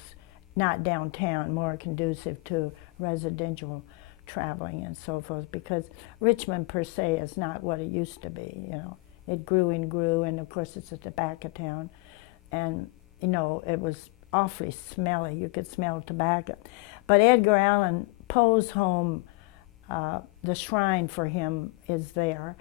not downtown, more conducive to residential traveling and so forth, because Richmond per se is not what it used to be, you know. It grew and grew, and of course it's a tobacco town, and you know, it was awfully smelly. You could smell tobacco. But Edgar Allan Poe's home, the shrine for him is there,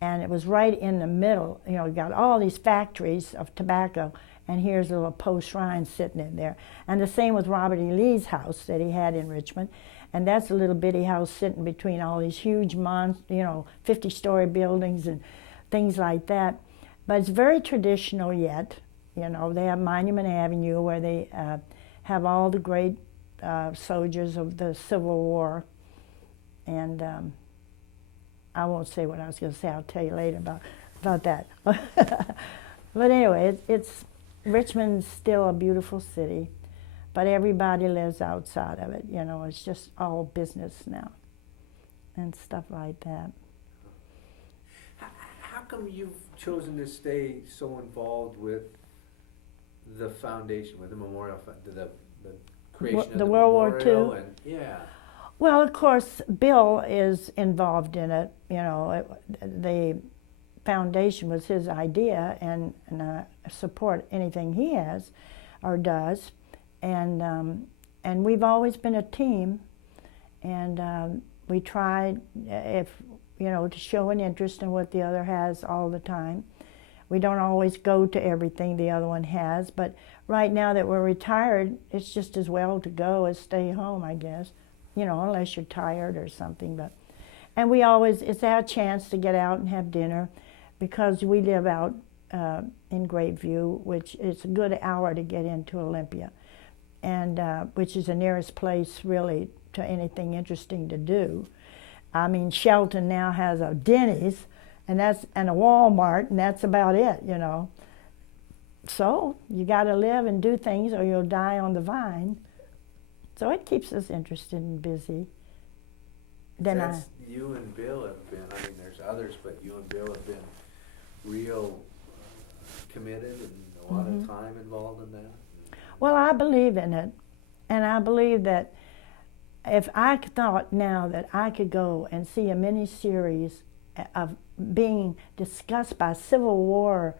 and it was right in the middle. You know, you got all these factories of tobacco, and here's a little Poe shrine sitting in there. And the same with Robert E. Lee's house that he had in Richmond, and that's a little bitty house sitting between all these huge, you know, 50-story buildings and things like that. But it's very traditional yet. You know, they have Monument Avenue where they have all the great soldiers of the Civil War. And I won't say what I was going to say. I'll tell you later about that. But anyway, Richmond's still a beautiful city, but everybody lives outside of it. You know, it's just all business now and stuff like that. How come you've chosen to stay so involved with the foundation, with the memorial, the creation of the World War memorial? II? And, yeah. Well, of course, Bill is involved in it. You know, the foundation was his idea, and I support anything he has or does. And we've always been a team, and we try, if you know, to show an interest in what the other has all the time. We don't always go to everything the other one has, but right now that we're retired, it's just as well to go as stay home, I guess. You know, unless you're tired or something. And we always, it's our chance to get out and have dinner, because we live out in Grapeview, which is a good hour to get into Olympia, and which is the nearest place really to anything interesting to do. I mean, Shelton now has a Denny's and a Walmart, and that's about it, you know. So you got to live and do things, or you'll die on the vine. So it keeps us interested and busy. You and Bill have been, I mean, there's others, but you and Bill have been real committed and a lot of time involved in that. Well, I believe in it, and I believe that if I thought now that I could go and see a mini-series of being discussed by Civil War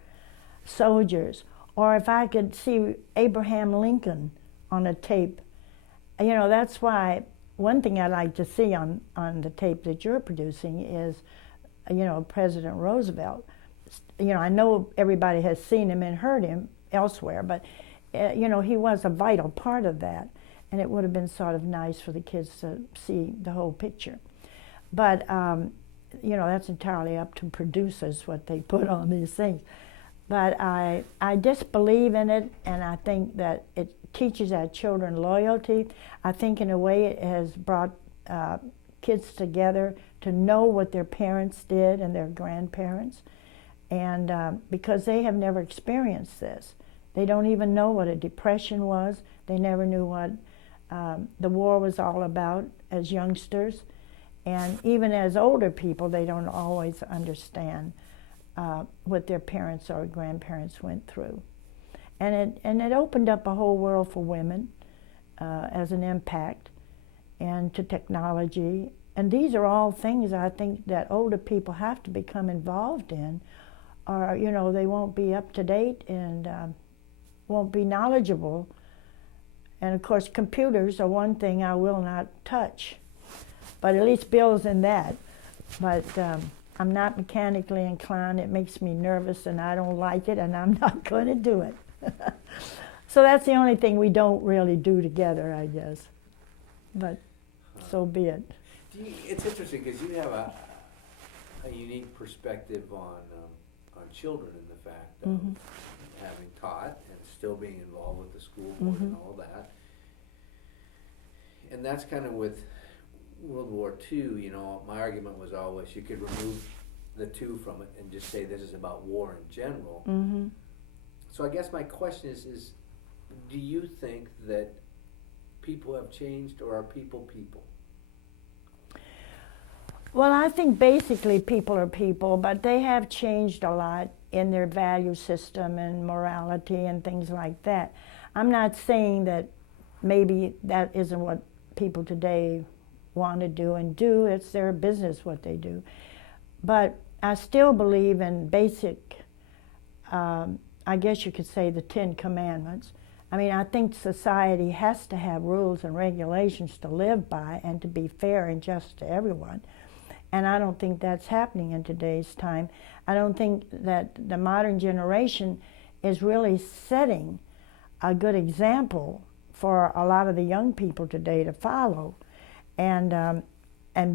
soldiers, or if I could see Abraham Lincoln on a tape, you know, that's why one thing I like to see on the tape that you're producing is, you know, President Roosevelt. You know, I know everybody has seen him and heard him elsewhere, but, you know, he was a vital part of that. And it would have been sort of nice for the kids to see the whole picture. But, you know, that's entirely up to producers what they put on these things. But I just believe in it, and I think that it teaches our children loyalty. I think in a way it has brought kids together to know what their parents did and their grandparents, and because they have never experienced this. They don't even know what a depression was. They never knew what the war was all about as youngsters. And even as older people, they don't always understand what their parents or grandparents went through. And it opened up a whole world for women as an impact, and to technology. And these are all things I think that older people have to become involved in, or, you know, they won't be up to date and won't be knowledgeable. And of course, computers are one thing I will not touch, but at least Bill's in that. But I'm not mechanically inclined. It makes me nervous, and I don't like it, and I'm not going to do it. So that's the only thing we don't really do together, I guess. But so be it. It's interesting because you have a unique perspective on children, in the fact of having taught and still being involved with the school board and all that. And that's kind of with World War II, you know, my argument was always you could remove the two from it and just say this is about war in general. So I guess my question is do you think that people have changed, or are people people? Well, I think basically people are people, but they have changed a lot in their value system and morality and things like that. I'm not saying that maybe that isn't what people today want to do and do. It's their business what they do. But I still believe in basic, I guess you could say, the 10 Commandments. I mean, I think society has to have rules and regulations to live by and to be fair and just to everyone. And I don't think that's happening in today's time. I don't think that the modern generation is really setting a good example for a lot of the young people today to follow. And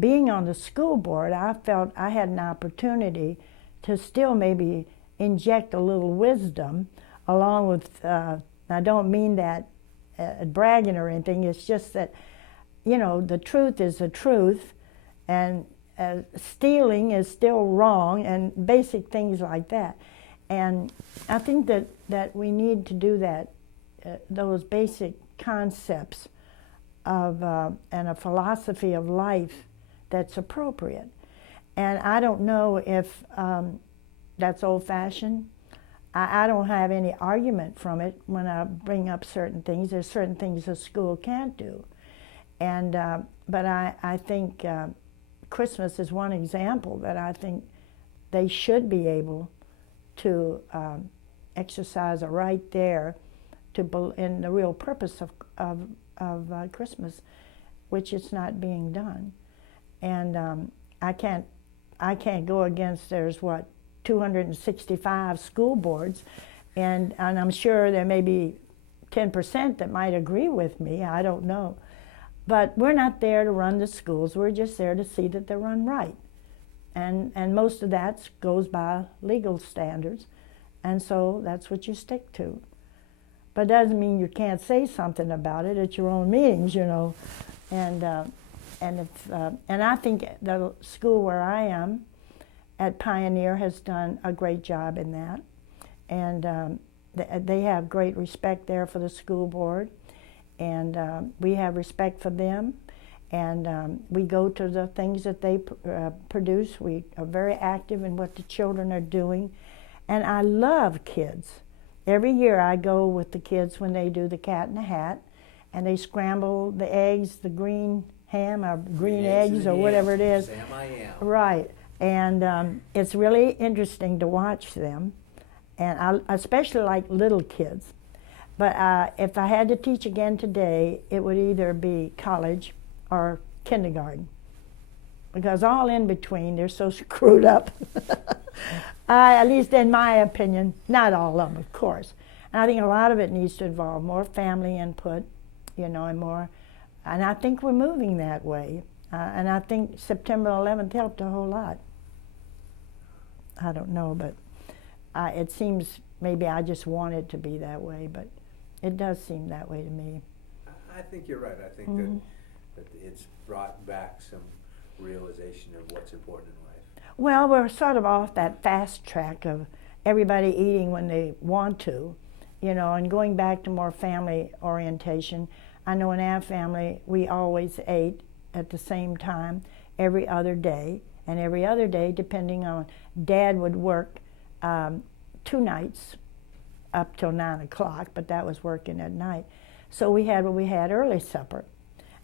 being on the school board, I felt I had an opportunity to still maybe inject a little wisdom along with, I don't mean that bragging or anything, it's just that, you know, the truth is the truth, and stealing is still wrong, and basic things like that. And I think that we need to do that, those basic concepts of and a philosophy of life that's appropriate. And I don't know if that's old-fashioned. I don't have any argument from it when I bring up certain things. There's certain things a school can't do. And but I think Christmas is one example that I think they should be able to exercise a right there to in the real purpose of Christmas, which is not being done. And I can't go against, there's what, 265 school boards, and I'm sure there may be 10% that might agree with me, I don't know. But we're not there to run the schools, we're just there to see that they're run right. And most of that goes by legal standards, and so that's what you stick to. But it doesn't mean you can't say something about it at your own meetings, you know. And I think the school where I am at Pioneer has done a great job in that. And they have great respect there for the school board. And we have respect for them. And we go to the things that they produce. We are very active in what the children are doing. And I love kids. Every year I go with the kids when they do the Cat in the Hat, and they scramble the eggs, the green ham or green eggs or whatever it is. Sam I am. Right. And it's really interesting to watch them. And I especially like little kids. But if I had to teach again today, it would either be college or kindergarten. Because all in between, they're so screwed up. At least in my opinion, not all of them, of course. And I think a lot of it needs to involve more family input, you know, and I think we're moving that way. And I think September 11th helped a whole lot. I don't know, but it seems maybe I just want it to be that way, but it does seem that way to me. I think you're right. I think that it's brought back some realization of what's important in life. Well, we're sort of off that fast track of everybody eating when they want to, you know, and going back to more family orientation. I know in our family, we always ate at the same time every other day, and every other day, depending on, Dad would work 2 nights up till 9 o'clock, but that was working at night. So we had what we had early supper.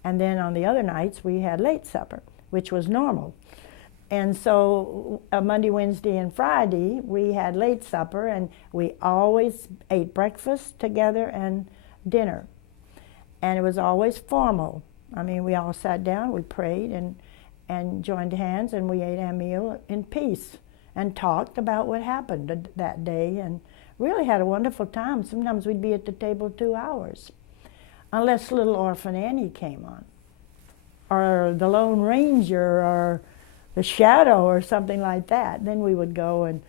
And then on the other nights, we had late supper, which was normal. And so Monday, Wednesday, and Friday, we had late supper, and we always ate breakfast together and dinner. And it was always formal. I mean, we all sat down, we prayed, and joined hands, and we ate our meal in peace and talked about what happened that day, and really had a wonderful time. Sometimes we'd be at the table 2 hours, unless Little Orphan Annie came on, or The Lone Ranger, or The Shadow, or something like that. Then we would go and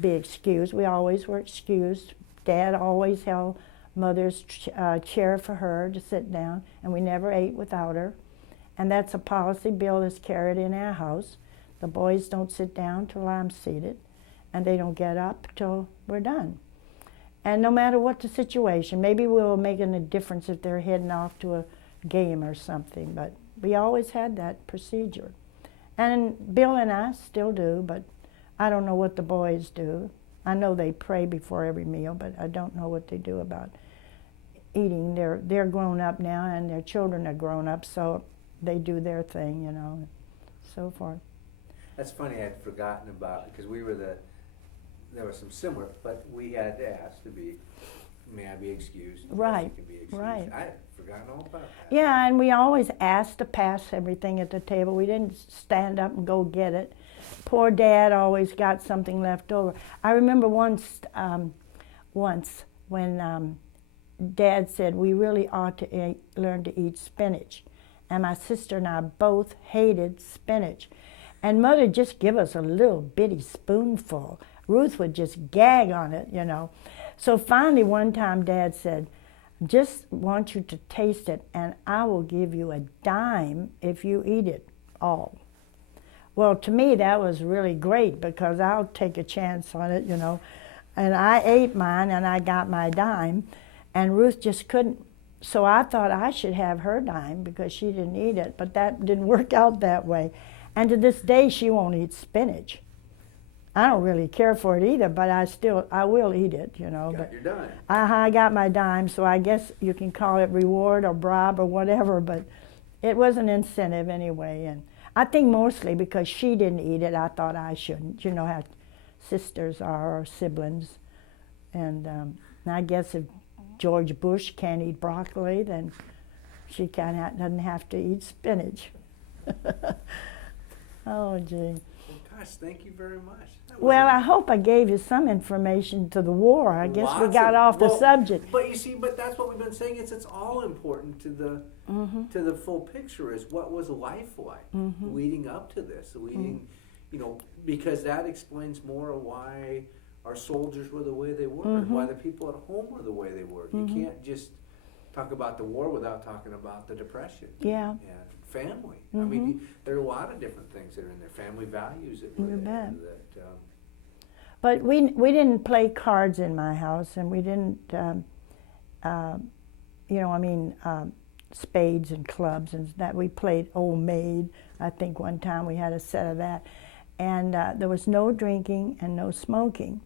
be excused. We always were excused. Dad always held Mother's chair for her to sit down, and we never ate without her. And that's a policy Bill that's carried in our house. The boys don't sit down till I'm seated, and they don't get up till we're done. And no matter what the situation, maybe we'll make a difference if they're heading off to a game or something, but we always had that procedure. And Bill and I still do, but I don't know what the boys do. I know they pray before every meal, but I don't know what they do about eating. They're grown up now, and their children are grown up, so they do their thing, you know, so forth. That's funny, I'd forgotten about, because there was some similar, but we had to ask to be, may I be excused? Right, Yes, you can be excused. right. I had forgotten all about that. Yeah, and we always asked to pass everything at the table. We didn't stand up and go get it. Poor Dad always got something left over. I remember once when Dad said we really ought to learn to eat spinach. And my sister and I both hated spinach. And Mother'd just give us a little bitty spoonful. Ruth would just gag on it, you know. So finally one time Dad said, just want you to taste it, and I will give you a dime if you eat it all. Well, to me that was really great, because I'll take a chance on it, you know. And I ate mine and I got my dime, and Ruth just couldn't. So I thought I should have her dime because she didn't eat it, but that didn't work out that way. And to this day, she won't eat spinach. I don't really care for it either, but I will eat it, you know. Got your dime. I got my dime, so I guess you can call it reward or bribe or whatever, but it was an incentive anyway. And I think mostly because she didn't eat it, I thought I shouldn't. You know how sisters are, or siblings. And I guess if George Bush can't eat broccoli, then she doesn't have to eat spinach. Oh, gee. Well, gosh, thank you very much. Well, I hope I gave you some information to the war. I guess we got off the subject. But you see, that's what we've been saying. It's all important to the full picture. Is what was life like leading up to this, leading, you know, because that explains more of why our soldiers were the way they were, and why the people at home were the way they were. You can't just talk about the war without talking about the Depression. Yeah. And family. I mean, there are a lot of different things that are in there. Family values that were there. But we didn't play cards in my house, and we didn't, spades and clubs and that. We played Old Maid. I think one time we had a set of that. And there was no drinking and no smoking.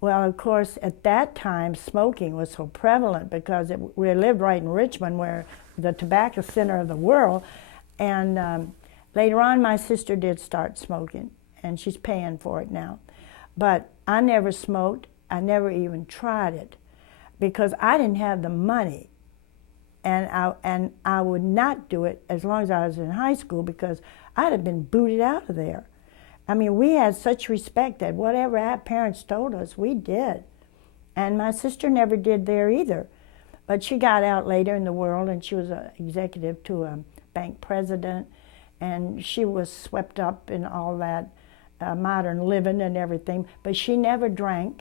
Well, of course, at that time, smoking was so prevalent because we lived right in Richmond, where the tobacco center of the world. And later on, my sister did start smoking, and she's paying for it now. But I never smoked. I never even tried it because I didn't have the money. And I would not do it as long as I was in high school, because I'd have been booted out of there. I mean, we had such respect that whatever our parents told us, we did. And my sister never did there either. But she got out later in the world, and she was an executive to a bank president, and she was swept up in all that modern living and everything, but she never drank,